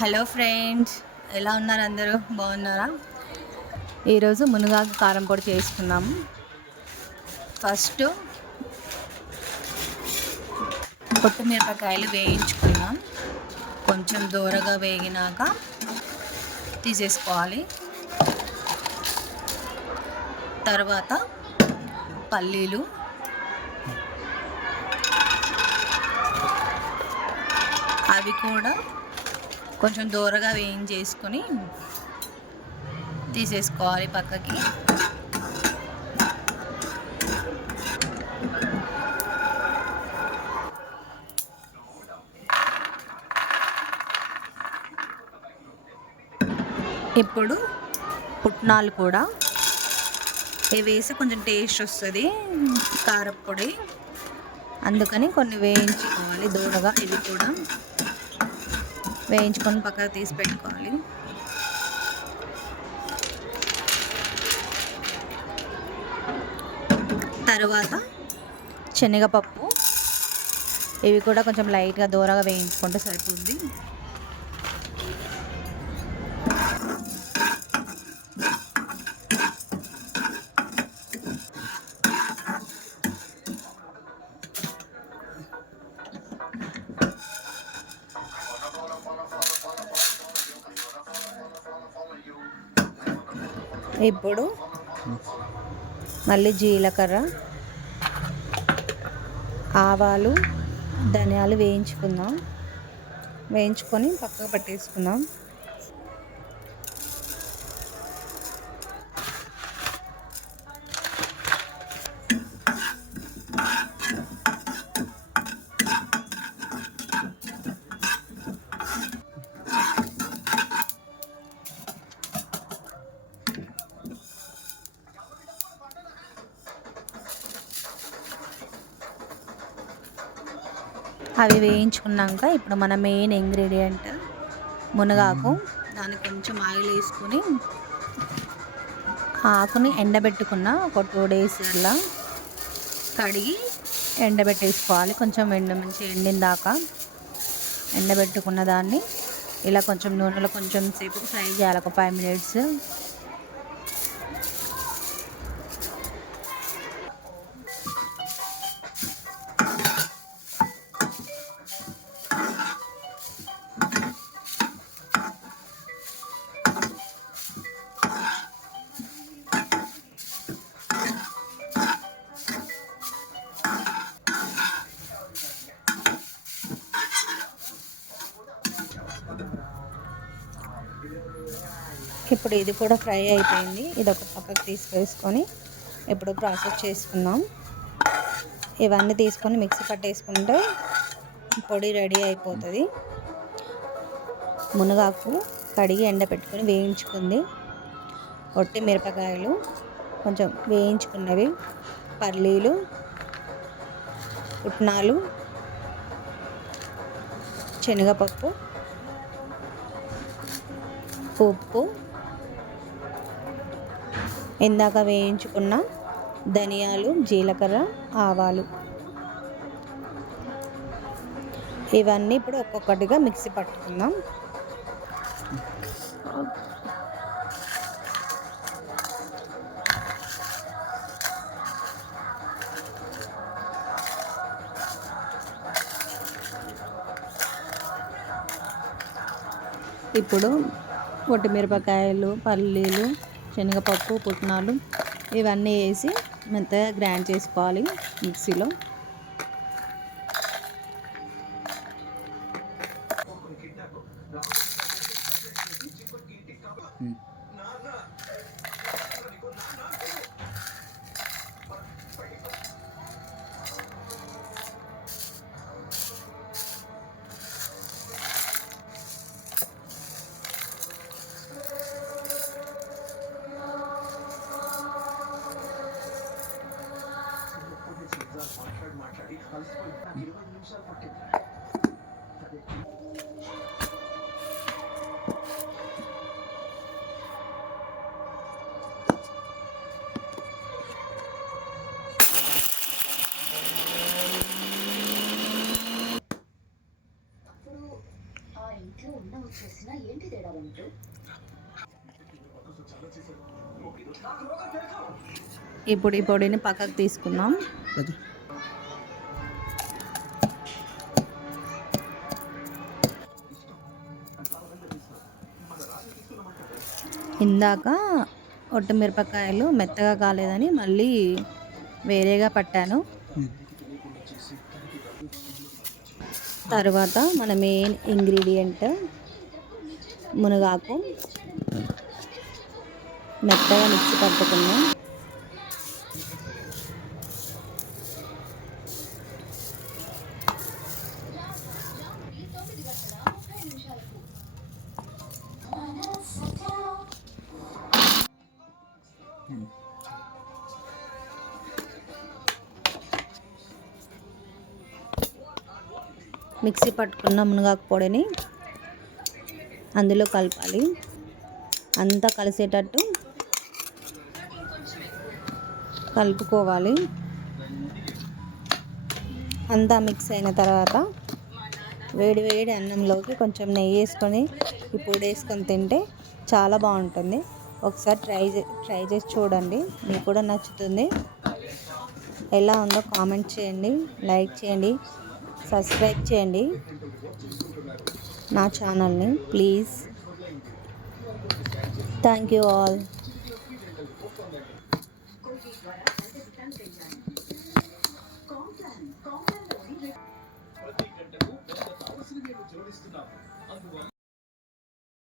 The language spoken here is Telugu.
హలో ఫ్రెండ్స్, ఎలా ఉన్నారు? అందరూ బాగున్నారా? ఈరోజు మునగాకు కారం పొడి చేసుకుందాము. ఫస్ట్ పొట్టుమిరపకాయలు వేయించుకుందాం. కొంచెం దూరగా వేగినాక తీసేసుకోవాలి. తర్వాత పల్లీలు, అవి కూడా కొంచెం దూరగా వేయించేసుకొని తీసేసుకోవాలి పక్కకి. ఇప్పుడు పుట్నాలు కూడా ఇవి వేసి కొంచెం టేస్ట్ వస్తుంది కారప్పొడి, అందుకని కొన్ని వేయించుకోవాలి దూరగా. ఇవి కూడా వేయించుకొని పక్కకు తీసి పెట్టుకోవాలి. తర్వాత శనగపప్పు, ఇవి కూడా కొంచెం లైట్గా దూరగా వేయించుకుంటే సరిపోద్ది. ఇప్పుడు మళ్ళీ జీలకర్ర, ఆవాలు, ధనియాలు వేయించుకొని పక్కకు పెట్టేసుకుందాం. అవి వేయించుకున్నాక ఇప్పుడు మన మెయిన్ ఇంగ్రీడియంట్ మునగాకు. దానికి కొంచెం ఆయిల్ వేసుకొని ఆకుని ఎండబెట్టుకున్న ఒక 2 days అలా కడిగి ఎండబెట్టేసుకోవాలి. కొంచెం మంచిగా ఎండిన దాకా ఎండబెట్టుకున్న దాన్ని ఇలా కొంచెం నూనెలో కొంచెం సేపు ఫ్రై చేయాలి, ఒక 5 minutes. ఇప్పుడు ఇది కూడా ఫ్రై అయిపోయింది. ఇది ఒక పక్కకు తీసుకొని ఇప్పుడు ప్రాసెస్ చేసుకుందాం. ఇవన్నీ తీసుకొని మిక్సీ పట్టేసుకుంటే పొడి రెడీ అయిపోతుంది. మునగాకు కడిగి ఎండబెట్టుకొని వేయించుకుంది, ఒట్టి మిరపకాయలు కొంచెం వేయించుకున్నవి, పల్లీలు, పుట్నాలు, శనగపప్పు, ఉప్పు, ఇందాక వేయించుకున్న ధనియాలు, జీలకర్ర, ఆవాలు, ఇవన్నీ ఇప్పుడు ఒక్కొక్కటిగా మిక్సీ పట్టుకుందాం. ఇప్పుడు మిరపకాయలు, పల్లీలు, శనగపప్పు, పుట్నాలు ఇవన్నీ వేసి మెత్తగా గ్రైండ్ చేసుకోవాలి మిక్సీలో. ఇప్పుడు ఈ పొడిని పక్కకు తీసుకుందాం. ఇందాక ఒట్టిమిరపకాయలు మెత్తగా కాలేదని మళ్ళీ వేరేగా పట్టాను. తర్వాత మన మెయిన్ ఇంగ్రీడియంట్ మునగాకు మెత్తగా మిక్సీ పట్టుకున్నాం. మిక్సీ పట్టుకున్న మునగాకు పొడిని అందులో కలపాలి. అంతా కలిసేటట్టు కలుపుకోవాలి. అంతా మిక్స్ అయిన తర్వాత వేడి వేడి అన్నంలోకి కొంచెం నెయ్యి వేసుకొని ఈ పొడి వేసుకొని తింటే చాలా బాగుంటుంది. ఒకసారి ట్రై చేసి చూడండి, మీకు కూడా నచ్చుతుంది. ఎలా ఉందో కామెంట్ చేయండి, లైక్ చేయండి, సబ్స్క్రైబ్ చేయండి నా ఛానల్ని ప్లీజ్. Thank you all.